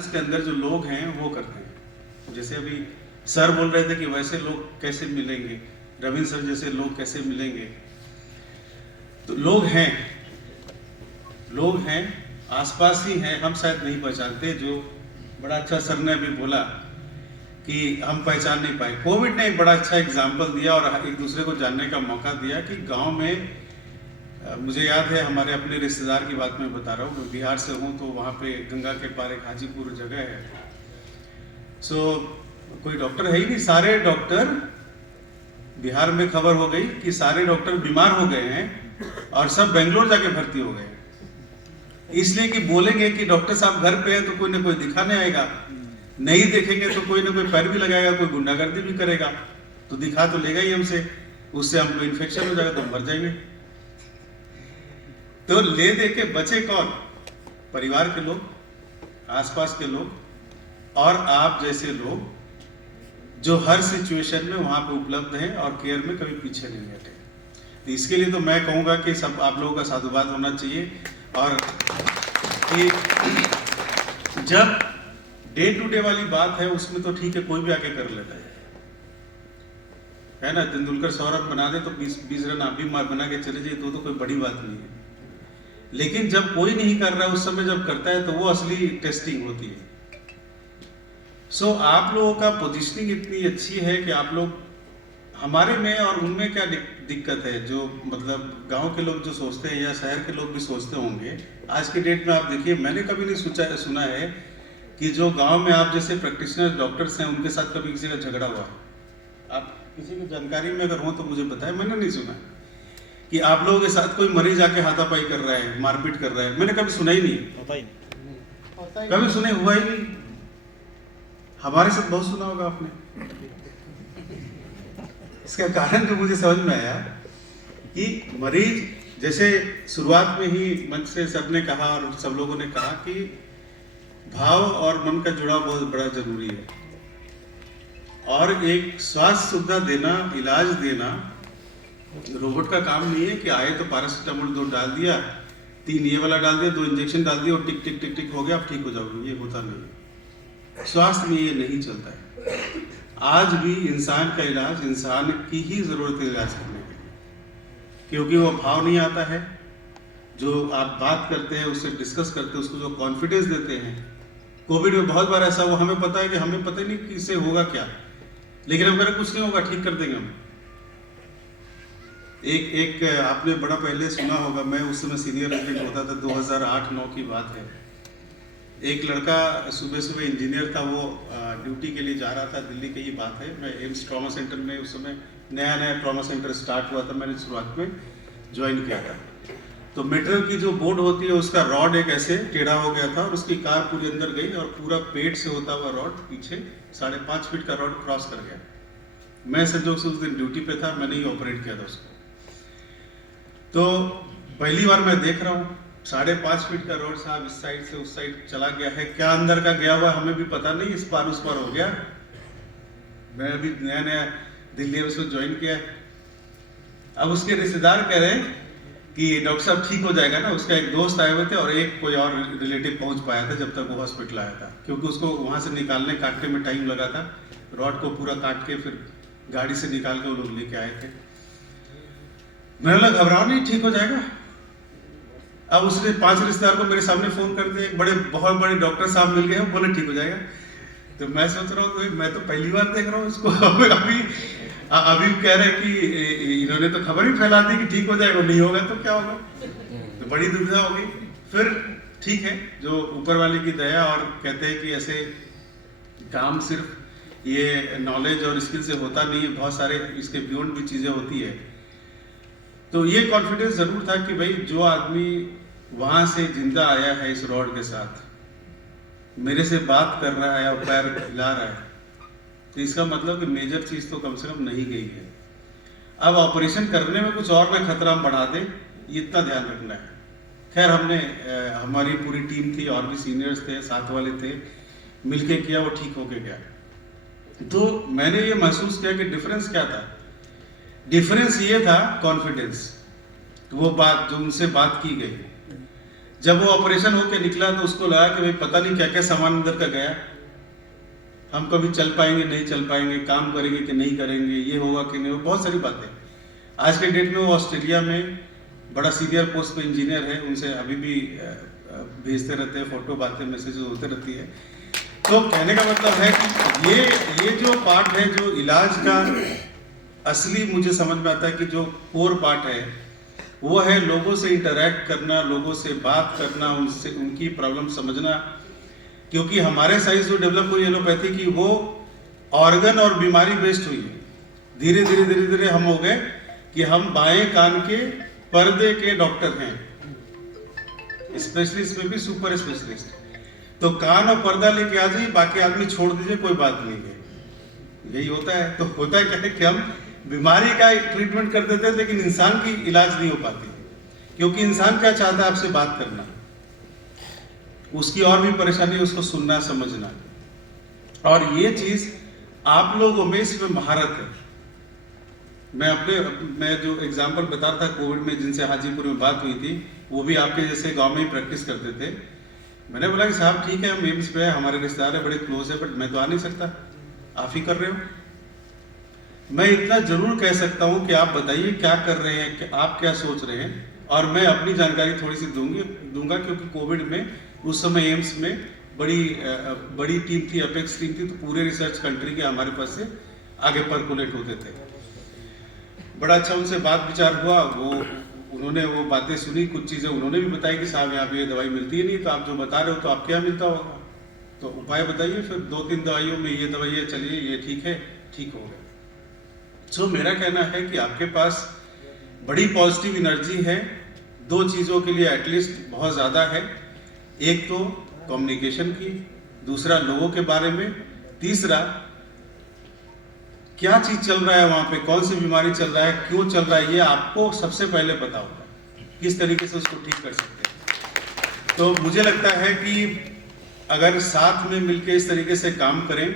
इसके अंदर जो लोग हैं वो करते हैं। जैसे अभी सर बोल रहे थे कि वैसे लोग कैसे मिलेंगे, रविंद्र सर जैसे लोग कैसे मिलेंगे, तो लोग हैं आसपास ही हैं, हम शायद नहीं पहचानते। जो बड़ा अच्छा सर ने अभी बोला कि हम पहचान नहीं पाए, कोविड ने एक बड़ा अच्छा एग्जाम्पल दिया और एक दूसरे को जानने का मौका दिया कि गांव में मुझे याद है, हमारे अपने रिश्तेदार की बात मैं बता रहा हूँ, मैं बिहार से हूँ, तो वहाँ पे गंगा के पार एक हाजीपुर जगह है, कोई डॉक्टर है ही नहीं, सारे डॉक्टर, बिहार में खबर हो गई कि सारे डॉक्टर बीमार हो गए हैं और सब बेंगलोर जाके भर्ती हो गए, इसलिए कि बोलेंगे कि डॉक्टर साहब घर पे हैं तो कोई ना कोई दिखाने आएगा, नहीं देखेंगे तो कोई ना कोई पैर भी लगाएगा, कोई गुंडागर्दी भी करेगा, तो दिखा तो लेगा ही हमसे, उससे हमको इन्फेक्शन हो जाएगा तो हम मर जाएंगे। तो ले दे के बचे कौन? परिवार के लोग, आसपास के लोग और आप जैसे लोग जो हर सिचुएशन में वहां पे उपलब्ध हैं और केयर में कभी पीछे नहीं हटे। तो इसके लिए तो मैं कहूंगा कि सब आप लोगों का साधुवाद होना चाहिए। और जब डे टू डे वाली बात है उसमें तो ठीक है, कोई भी आके कर लेता है ना, तेंदुलकर 100 रन बना दे तो 20 रन आप भी बना के चले जाइए तो कोई बड़ी बात नहीं है। लेकिन जब कोई नहीं कर रहा है उस समय जब करता है तो वो असली टेस्टिंग होती है। सो आप लोगों का पोजीशनिंग इतनी अच्छी है कि आप लोग, हमारे में और उनमें क्या दिक्कत है, जो मतलब गांव के लोग जो सोचते हैं या शहर के लोग भी सोचते होंगे, आज के डेट में आप देखिए, मैंने कभी नहीं सुना है कि जो गांव में आप जैसे प्रैक्टिशनर डॉक्टर्स हैं उनके साथ कभी किसी का झगड़ा हुआ। आप किसी की जानकारी में अगर हो तो मुझे बताएं, मैंने नहीं सुना कि आप लोगों के साथ कोई मरीज आके हाथापाई कर रहा है, मारपीट कर रहा है, मैंने कभी सुना ही नहीं, कभी सुने हुआ ही नहीं। हमारे साथ बहुत सुना होगा आपने। इसका कारण जो मुझे समझ में आया कि मरीज, जैसे शुरुआत में ही मंच से सबने कहा और सब लोगों ने कहा कि भाव और मन का जुड़ाव बहुत बड़ा जरूरी है, और एक स्वास्थ्य सुविधा देना, इलाज देना रोबोट का काम नहीं है कि आए तो पैरासिटामोल 2 डाल दिया, 3 ये वाला डाल दिया, 2 इंजेक्शन डाल दिया और टिक टिक टिक टिक हो गया, आप ठीक हो जाओगे, ये होता नहीं है। स्वास्थ्य में ये नहीं चलता है। आज भी इंसान का इलाज इंसान की ही जरूरत है इलाज करने के लिए, क्योंकि वो भाव नहीं आता है, जो आप बात करते हैं उससे डिस्कस करते हैं, उसको जो कॉन्फिडेंस देते हैं। कोविड में बहुत बार ऐसा हुआ, हमें पता है कि हमें पता नहीं कि इससे होगा क्या, लेकिन हम कह रहे कुछ नहीं होगा, ठीक कर देंगे हम। एक आपने बड़ा पहले सुना होगा, मैं उस समय सीनियर रेजिडेंट होता था, 2008-9 की बात है। एक लड़का सुबह सुबह इंजीनियर था, वो ड्यूटी के लिए जा रहा था, दिल्ली की ही बात है। मैं एम्स ट्रॉमा सेंटर में, उस समय नया ट्रॉमा सेंटर स्टार्ट हुआ था, मैंने शुरुआत में ज्वाइन किया था। तो मेटल की जो बोर्ड होती है उसका रॉड एक ऐसे टेढ़ा हो गया था और उसकी कार पूरी अंदर गई और पूरा पेट से होता हुआ रॉड पीछे 5.5 फीट का रॉड क्रॉस कर गया। मैं संजोग से उस दिन ड्यूटी पे था, मैंने ही ऑपरेट किया था उसको। तो पहली बार मैं देख रहा हूँ 5.5 फीट का रोड साहब इस साइड से उस साइड चला गया है, क्या अंदर का गया हुआ हमें भी पता नहीं, इस पार उस पार हो गया। मैं अभी नया दिल्ली में उसको ज्वाइन किया। अब उसके रिश्तेदार कह रहे हैं कि डॉक्टर साहब ठीक हो जाएगा ना, उसका एक दोस्त आए हुए थे और एक कोई और रिलेटिव पहुंच पाया था जब तक वो हॉस्पिटल आया था, क्योंकि उसको वहां से निकालने काटने में टाइम लगा था। रॉड को पूरा काट के फिर गाड़ी से निकाल के वो लोग लेके आए थे। मैंने बोला घबराओ नहीं, ठीक हो जाएगा। अब उसने 5 रिश्तेदार को मेरे सामने फोन कर दिया, बहुत बड़े डॉक्टर साहब मिल गए, बोले ठीक हो जाएगा। तो मैं सोच रहा हूँ मैं तो पहली बार देख रहा हूँ इसको, अभी कह रहे कि इन्होंने तो खबर ही फैला दी कि ठीक हो जाएगा, नहीं होगा तो क्या होगा, तो बड़ी दुविधा होगी। फिर ठीक है, जो ऊपर वाले की दया, और कहते हैं कि ऐसे काम सिर्फ ये नॉलेज और स्किल से होता नहीं है, बहुत सारे इसके बियॉन्ड भी चीजें होती है। तो ये कॉन्फिडेंस जरूर था कि भाई जो आदमी वहां से जिंदा आया है इस रॉड के साथ, मेरे से बात कर रहा है और पैर हिला रहा है, तो इसका मतलब कि मेजर चीज तो कम से कम नहीं गई है। अब ऑपरेशन करने में कुछ और ना खतरा हम बढ़ा दे, इतना ध्यान रखना है। खैर हमने हमारी पूरी टीम थी और भी सीनियर्स थे, साथ वाले थे, मिलके किया, वो ठीक होके गया। तो मैंने ये महसूस किया कि डिफरेंस क्या था। डिफरेंस ये था कॉन्फिडेंस। तो वो बात जो उनसे बात की गई, जब वो ऑपरेशन होके निकला तो उसको लगा कि भाई पता नहीं क्या क्या सामान अंदर का गया, हम कभी चल पाएंगे नहीं चल पाएंगे, काम करेंगे कि नहीं करेंगे, ये होगा कि नहीं, बहुत सारी बातें। आज के डेट में वो ऑस्ट्रेलिया में बड़ा सीनियर पोस्ट पे इंजीनियर है, उनसे अभी भी भेजते रहते हैं फोटो, बातें मैसेजेस होते रहती है। तो कहने का मतलब है कि ये जो पार्ट है, जो इलाज का असली मुझे समझ में आता है कि जो कोर पार्ट है वो है लोगों से इंटरेक्ट करना, लोगों से बात करना, उनसे उनकी प्रॉब्लम समझना। क्योंकि हमारे साइंस जो डेवलप हुई एलोपैथी की, वो ऑर्गन और बीमारी बेस्ड हुई है। धीरे धीरे धीरे धीरे हम हो गए कि हम बाएं कान के पर्दे के डॉक्टर हैं, स्पेशलिस्ट में भी सुपर स्पेशलिस्ट। तो कान और पर्दा लेके आ जाइए, बाकी आदमी छोड़ दीजिए, कोई बात नहीं है, यही होता है। तो होता है क्या है कि हम बीमारी का ट्रीटमेंट कर देते हैं लेकिन इंसान की इलाज नहीं हो पाती, क्योंकि इंसान क्या चाहता है, आपसे बात करना, उसकी और भी परेशानी, उसको सुनना समझना। और ये चीज आप लोगों में इसमें महारत है। मैं जो एग्जांपल बता रहा था कोविड में, जिनसे हाजीपुर में बात हुई थी, वो भी आपके जैसे गांव में ही प्रैक्टिस करते थे। मैंने बोला कि साहब ठीक है, हम एम्स पे है, हमारे रिश्तेदार है, बड़े क्लोज है, बट मैं तो आ नहीं सकता, आप ही कर रहे हो। मैं इतना जरूर कह सकता हूं कि आप बताइए क्या कर रहे हैं, कि आप क्या सोच रहे हैं, और मैं अपनी जानकारी थोड़ी सी दूंगा। क्योंकि कोविड में उस समय एम्स में बड़ी टीम थी, अपेक्स टीम थी, तो पूरे रिसर्च कंट्री के हमारे पास से आगे परकुलेट होते थे। बड़ा अच्छा उनसे बात विचार हुआ, उन्होंने वो बातें सुनी, कुछ चीज़ें उन्होंने भी बताई कि साहब यहाँ पे ये दवाई मिलती ही नहीं, तो आप जो बता रहे हो तो आपके यहाँ मिलता होगा, तो उपाय बताइए। फिर 2-3 दवाइयों में ये दवाई है, चलिए ये ठीक है, ठीक हो गया। सो मेरा कहना है कि आपके पास बड़ी पॉजिटिव एनर्जी है, 2 चीज़ों के लिए एटलीस्ट बहुत ज़्यादा है। एक तो कम्युनिकेशन की, दूसरा लोगों के बारे में, तीसरा क्या चीज चल रहा है वहां पे, कौन सी बीमारी चल रहा है, क्यों चल रहा है, ये आपको सबसे पहले पता होगा, किस तरीके से उसको ठीक कर सकते हैं। तो मुझे लगता है कि अगर साथ में मिलकर इस तरीके से काम करें,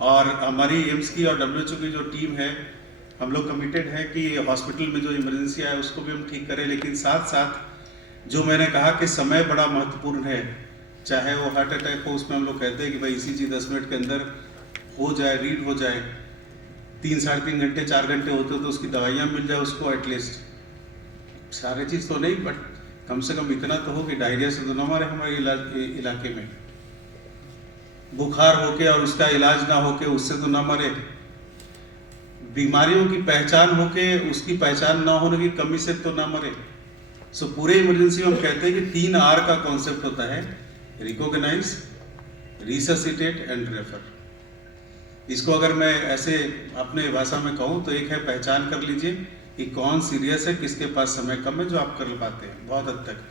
और हमारी एम्स की और WHO की जो टीम है, हम लोग कमिटेड है कि हॉस्पिटल में जो इमरजेंसी आए उसको भी हम ठीक करें। लेकिन साथ साथ जो मैंने कहा कि समय बड़ा महत्वपूर्ण है, चाहे वो हार्ट अटैक हो, उसमें हम लोग कहते हैं कि भाई ECG 10 मिनट के अंदर हो जाए, रीड हो जाए, 3-3.5 घंटे 4 घंटे होते तो उसकी दवाइयाँ मिल जाए उसको, एटलीस्ट सारे चीज़ तो नहीं, बट कम से कम इतना तो हो कि डायरिया से तो न मरे हमारे इलाके में, बुखार होके और उसका इलाज ना होके उससे तो ना मरे, बीमारियों की पहचान होके उसकी पहचान ना होने की कमी से तो ना मरे। सो पूरे इमरजेंसी में हम कहते हैं कि 3 R का कॉन्सेप्ट होता है, रिकॉग्नाइज, रिससिटेट एंड रेफर। इसको अगर मैं ऐसे अपने भाषा में कहूँ तो एक है पहचान कर लीजिए कि कौन सीरियस है, किसके पास समय कम है, जो आप कर पाते हैं बहुत हद तक।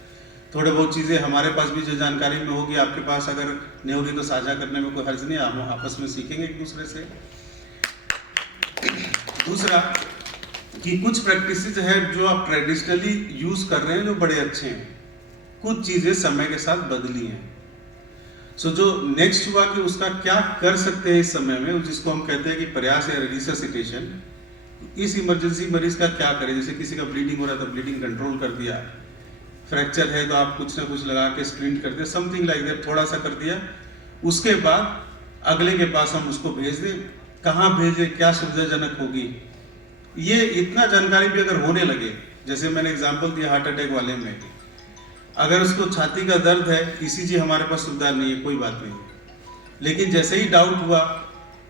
थोड़े बहुत चीज़ें हमारे पास भी जो जानकारी में होगी, आपके पास अगर नहीं होगी तो साझा करने में कोई हर्ज नहीं, हम आपस में सीखेंगे एक दूसरे से। दूसरा कि कुछ प्रैक्टिसेस है जो आप ट्रेडिशनली यूज कर रहे हैं जो बड़े अच्छे हैं, कुछ चीज़ें समय के साथ बदली हैं। सो जो नेक्स्ट हुआ कि उसका क्या कर सकते हैं इस समय में, जिसको हम कहते हैं कि प्रयास या रिससिटेशन। इस इमरजेंसी मरीज का क्या करें, जैसे किसी का ब्लीडिंग हो रहा है तो ब्लीडिंग कंट्रोल कर दिया, फ्रैक्चर है तो आप कुछ ना कुछ लगा के स्प्लिंट कर दिया, समथिंग लाइक दैट, थोड़ा सा कर दिया। उसके बाद अगले के पास हम उसको भेज दें, कहाँ भेजें, क्या सुविधाजनक होगी, ये इतना जानकारी भी अगर होने लगे, जैसे मैंने एग्जांपल दिया हार्ट अटैक वाले में, अगर उसको छाती का दर्द है, ECG हमारे पास सुविधा नहीं है, कोई बात नहीं, लेकिन जैसे ही डाउट हुआ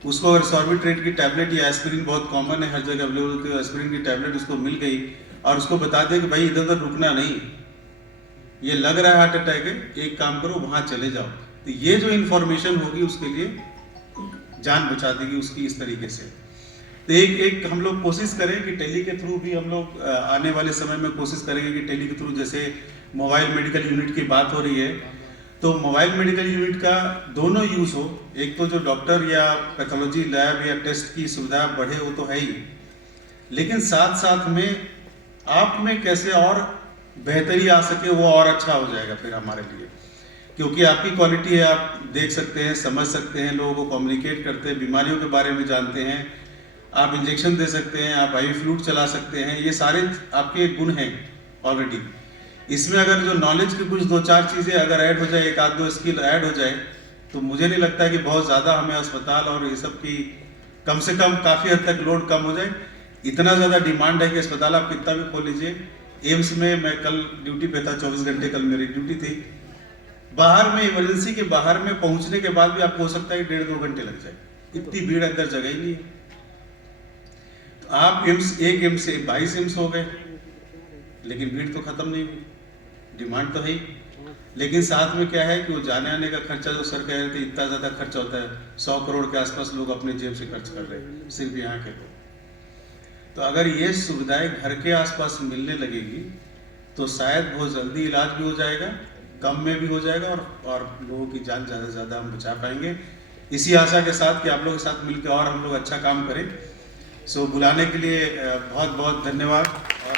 उसको अगर सॉर्बिट्रेट की टैबलेट या एस्पिरिन, बहुत कॉमन है हर जगह अवेलेबल होती है, एस्पिरिन की टैबलेट उसको मिल गई और उसको बता दें कि भाई इधर उधर रुकना नहीं, ये लग रहा है हार्ट अटैक है, एक काम करो वहाँ चले जाओ, तो ये जो इन्फॉर्मेशन होगी उसके लिए जान बचा देगी उसकी इस तरीके से। तो एक हम लोग कोशिश करें कि टेली के थ्रू भी हम लोग आने वाले समय में कोशिश करेंगे कि टेली के थ्रू, जैसे मोबाइल मेडिकल यूनिट की बात हो रही है, तो मोबाइल मेडिकल यूनिट का दोनों यूज हो, एक तो जो डॉक्टर या पैथोलॉजी लैब या टेस्ट की सुविधा बढ़े वो तो है ही, लेकिन साथ साथ में आप में कैसे और बेहतरी आ सके वो और अच्छा हो जाएगा फिर हमारे लिए, क्योंकि आपकी क्वालिटी है, आप देख सकते हैं, समझ सकते हैं, लोगों को कम्युनिकेट करते हैं, बीमारियों के बारे में जानते हैं, आप इंजेक्शन दे सकते हैं, आप IV फ्लूइड चला सकते हैं, ये सारे आपके गुण हैं ऑलरेडी। इसमें अगर जो नॉलेज की कुछ 2-4 चीज़ें अगर ऐड हो जाए, एक आध दो स्किल ऐड हो जाए, तो मुझे नहीं लगता है कि बहुत ज़्यादा हमें अस्पताल और ये सब की कम से कम काफ़ी हद तक लोड कम हो जाए। इतना ज़्यादा डिमांड है कि अस्पताल आप कितना भी खोल लीजिए। एम्स में मैं कल ड्यूटी पे था, 24 घंटे कल मेरी ड्यूटी थी। बाहर में इमरजेंसी के बाहर में पहुंचने के बाद भी आपको हो सकता है 1.5-2 घंटे लग जाए, इतनी भीड़ अंदर जगह ही नहीं है। तो आप एम्स, एक एम्स से 22 एम्स हो गए, लेकिन भीड़ तो खत्म नहीं हुई, डिमांड तो है ही। लेकिन साथ में क्या है कि वो जाने आने का खर्चा, जो सर कह रहे थे इतना ज़्यादा खर्चा होता है, 100 करोड़ के आसपास लोग अपने जेब से खर्च कर रहे हैं सिर्फ यहाँ के लोग। तो अगर ये सुविधाएं घर के आसपास मिलने लगेगी तो शायद बहुत जल्दी इलाज भी हो जाएगा, कम में भी हो जाएगा, और लोगों की जान ज़्यादा से ज़्यादा हम बचा पाएंगे। इसी आशा के साथ कि आप लोगों के साथ मिलकर और हम लोग अच्छा काम करें। सो बुलाने के लिए बहुत बहुत धन्यवाद। और